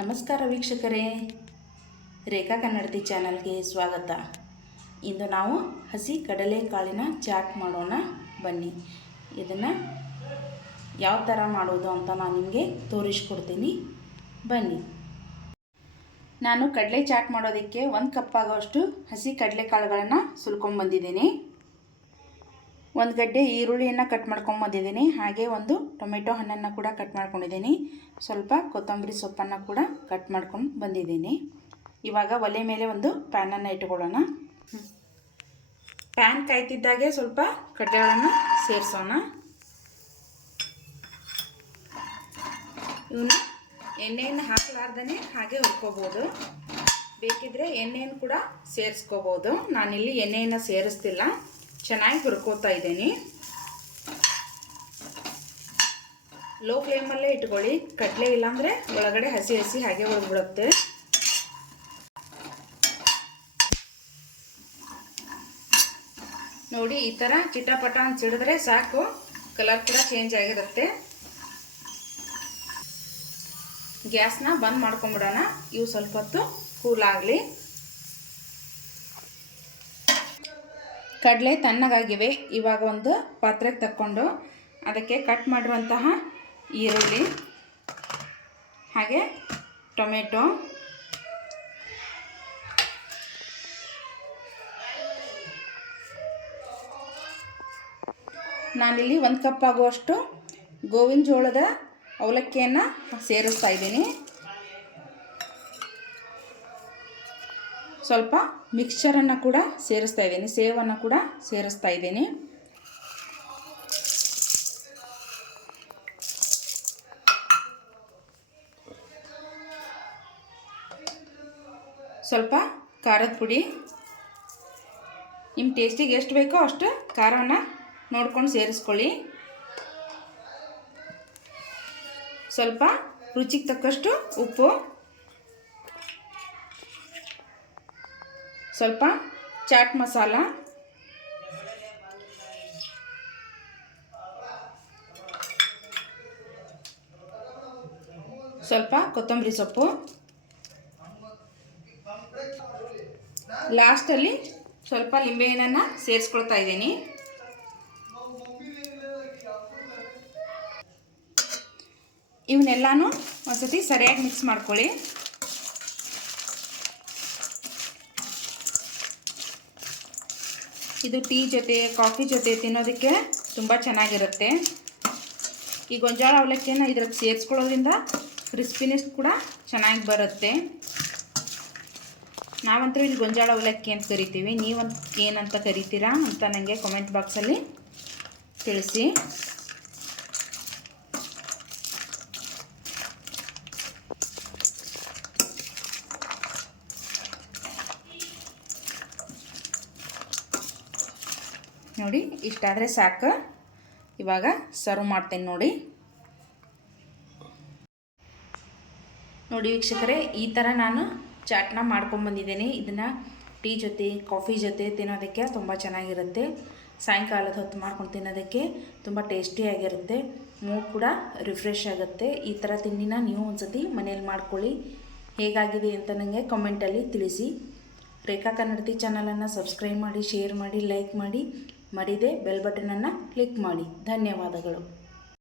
ನಮಸ್ಕಾರ ವೀಕ್ಷಕರೇ. ರೇಖಾ ಕನ್ನಡತಿ ಚಾನಲ್ಗೆ ಸ್ವಾಗತ. ಇಂದು ನಾವು ಹಸಿ ಕಡಲೆಕಾಳಿನ ಚಾಟ್ ಮಾಡೋಣ. ಬನ್ನಿ. ಇದನ್ನು ಯಾವ ಥರ ಮಾಡೋದು ಅಂತ ನಾನು ನಿಮಗೆ ತೋರಿಸ್ಕೊಡ್ತೀನಿ. ಬನ್ನಿ. ನಾನು ಕಡಲೆ ಚಾಟ್ ಮಾಡೋದಕ್ಕೆ ಒಂದು ಕಪ್ ಆಗೋಷ್ಟು ಹಸಿ ಕಡಲೆಕಾಳುಗಳನ್ನು ಸುಲ್ಕೊಂಡ್ಬಂದಿದ್ದೀನಿ ಒಂದು ಗಡ್ಡೆ ಈರುಳ್ಳಿಯನ್ನು ಕಟ್ ಮಾಡ್ಕೊಂಬಂದಿದ್ದೀನಿ ಹಾಗೆ ಒಂದು ಟೊಮೆಟೊ ಹಣ್ಣನ್ನು ಕೂಡ ಕಟ್ ಮಾಡ್ಕೊಂಡಿದ್ದೀನಿ. ಸ್ವಲ್ಪ ಕೊತ್ತಂಬರಿ ಸೊಪ್ಪನ್ನು ಕೂಡ ಕಟ್ ಮಾಡ್ಕೊಂಡು ಬಂದಿದ್ದೀನಿ. ಇವಾಗ ಒಲೆ ಮೇಲೆ ಒಂದು ಪ್ಯಾನನ್ನು ಇಟ್ಕೊಳ್ಳೋಣ. ಪ್ಯಾನ್ ಕಾಯ್ತಿದ್ದಾಗೆ ಸ್ವಲ್ಪ ಕಡ್ಲೆಗಳನ್ನು ಸೇರಿಸೋಣ. ಇವನ್ನ ಎಣ್ಣೆಯನ್ನು ಹಾಕಲಾರ್ದೇ ಹಾಗೆ ಹುರ್ಕೋಬೋದು. ಬೇಕಿದ್ರೆ ಎಣ್ಣೆಯನ್ನು ಕೂಡ ಸೇರಿಸ್ಕೋಬೋದು. ನಾನಿಲ್ಲಿ ಎಣ್ಣೆಯನ್ನು ಸೇರಿಸ್ತಿಲ್ಲ. ಚೆನ್ನಾಗಿ ಹುರ್ಕೋತಾ ಇದ್ದೀನಿ. ಲೋ ಫ್ಲೇಮಲ್ಲೇ ಇಟ್ಕೊಳ್ಳಿ. ಕಡಲೆ ಇಲ್ಲಾಂದರೆ ಒಳಗಡೆ ಹಸಿ ಹಸಿ ಹಾಗೆ ಹೊರಬಿಡುತ್ತೆ ನೋಡಿ, ಈ ಥರ ಚಿಟಪಟ ಅಂತ ಸಿಡಿದ್ರೆ ಸಾಕು. ಕಲರ್ ಕೂಡ ಚೇಂಜ್ ಆಗಿರುತ್ತೆ. ಗ್ಯಾಸ್ನ ಬಂದ್ ಮಾಡ್ಕೊಂಬಿಡೋಣ. ಇವು ಸ್ವಲ್ಪ ಹೊತ್ತು ಕೂಲ್ ಕಡಲೆ ತಣ್ಣಗಾಗಿವೆ. ಇವಾಗ ಒಂದು ಪಾತ್ರೆಗೆ ತಕ್ಕೊಂಡು ಅದಕ್ಕೆ ಕಟ್ ಮಾಡಿರುವಂತಹ ಈರುಳ್ಳಿ, ಹಾಗೆ ಟೊಮೆಟೊ, ನಾನಿಲ್ಲಿ ಒಂದು ಕಪ್ ಆಗುವಷ್ಟು ಗೋವಿನ ಜೋಳದ ಅವಲಕ್ಕಿಯನ್ನು ಸೇರಿಸ್ತಾ ಇದ್ದೀನಿ. ಸ್ವಲ್ಪ ಮಿಕ್ಸ್ಚರನ್ನು ಕೂಡ ಸೇರಿಸ್ತಾ ಇದ್ದೀನಿ. ಸೇವನ್ನು ಕೂಡ ಸೇರಿಸ್ತಾ ಇದ್ದೀನಿ. ಸ್ವಲ್ಪ ಖಾರದ ಪುಡಿ. ನಿಮ್ಮ ಟೇಸ್ಟಿಗೆ ಎಷ್ಟು ಬೇಕೋ ಅಷ್ಟು ಖಾರವನ್ನು ನೋಡ್ಕೊಂಡು ಸೇರಿಸ್ಕೊಳ್ಳಿ. ಸ್ವಲ್ಪ ರುಚಿಗೆ ತಕ್ಕಷ್ಟು ಉಪ್ಪು. ಸ್ವಲ್ಪ ಚಾಟ್ ಮಸಾಲ. ಸ್ವಲ್ಪ ಕೊತ್ತಂಬರಿ ಸೊಪ್ಪು. ಲಾಸ್ಟಲ್ಲಿ ಸ್ವಲ್ಪ ಲಿಂಬೆಹಣ್ಣನ್ನು ಸೇರಿಸ್ಕೊಳ್ತಾ ಇದ್ದೀನಿ. ಇವನ್ನೆಲ್ಲನೂ ಒಂದ್ಸತಿ ಸರಿಯಾಗಿ ಮಿಕ್ಸ್ ಮಾಡ್ಕೊಳ್ಳಿ. ಇದು ಟೀ ಜೊತೆ, ಕಾಫಿ ಜೊತೆ ತಿನ್ನೋದಕ್ಕೆ ತುಂಬ ಚೆನ್ನಾಗಿರುತ್ತೆ. ಈ ಗೊಂಜಾಳ ಅವಲಕ್ಕಿಯನ್ನು ಇದ್ರಲ್ಲಿ ಸೇರಿಸ್ಕೊಳ್ಳೋದ್ರಿಂದ ಕ್ರಿಸ್ಪಿನೆಸ್ ಕೂಡ ಚೆನ್ನಾಗಿ ಬರುತ್ತೆ. ನಾವಂತೂ ಇಲ್ಲಿ ಗೊಂಜಾಳ ಅವಲಕ್ಕಿ ಅಂತ ಕರಿತೀವಿ. ನೀವಂತ ಏನಂತ ಕರಿತೀರಾ ಅಂತ ನನಗೆ ಕಾಮೆಂಟ್ ಬಾಕ್ಸಲ್ಲಿ ತಿಳಿಸಿ. ನೋಡಿ ಇಷ್ಟಾದರೆ ಸಾಕು. ಇವಾಗ ಸರ್ವ್ ಮಾಡ್ತೇನೆ ನೋಡಿ. ನೋಡಿ ವೀಕ್ಷಕರೇ, ಈ ಥರ ನಾನು ಚಾಟ್ನ ಮಾಡ್ಕೊಂಬಂದಿದ್ದೀನಿ ಇದನ್ನು ಟೀ ಜೊತೆ, ಕಾಫಿ ಜೊತೆ ತಿನ್ನೋದಕ್ಕೆ ತುಂಬ ಚೆನ್ನಾಗಿರುತ್ತೆ. ಸಾಯಂಕಾಲದ ಹೊತ್ತು ಮಾಡ್ಕೊಂಡು ತಿನ್ನೋದಕ್ಕೆ ತುಂಬ ಟೇಸ್ಟಿಯಾಗಿರುತ್ತೆ ಮೂಡ್ ಕೂಡ ರಿಫ್ರೆಶ್ ಆಗುತ್ತೆ. ಈ ಥರ ತಿಂಡಿನ ನೀವು ಒಂದ್ಸತಿ ಮನೇಲಿ ಮಾಡ್ಕೊಳ್ಳಿ. ಹೇಗಾಗಿದೆ ಅಂತ ನನಗೆ ಕಮೆಂಟಲ್ಲಿ ತಿಳಿಸಿ. ರೇಖಾ ಕನ್ನಡತಿ ಚಾನಲನ್ನು ಸಬ್ಸ್ಕ್ರೈಬ್ ಮಾಡಿ ಶೇರ್ ಮಾಡಿ ಲೈಕ್ ಮಾಡಿ. ಮರಿದೆ ಬೆಲ್ ಬಟನನ್ನು ಕ್ಲಿಕ್ ಮಾಡಿ. ಧನ್ಯವಾದಗಳು.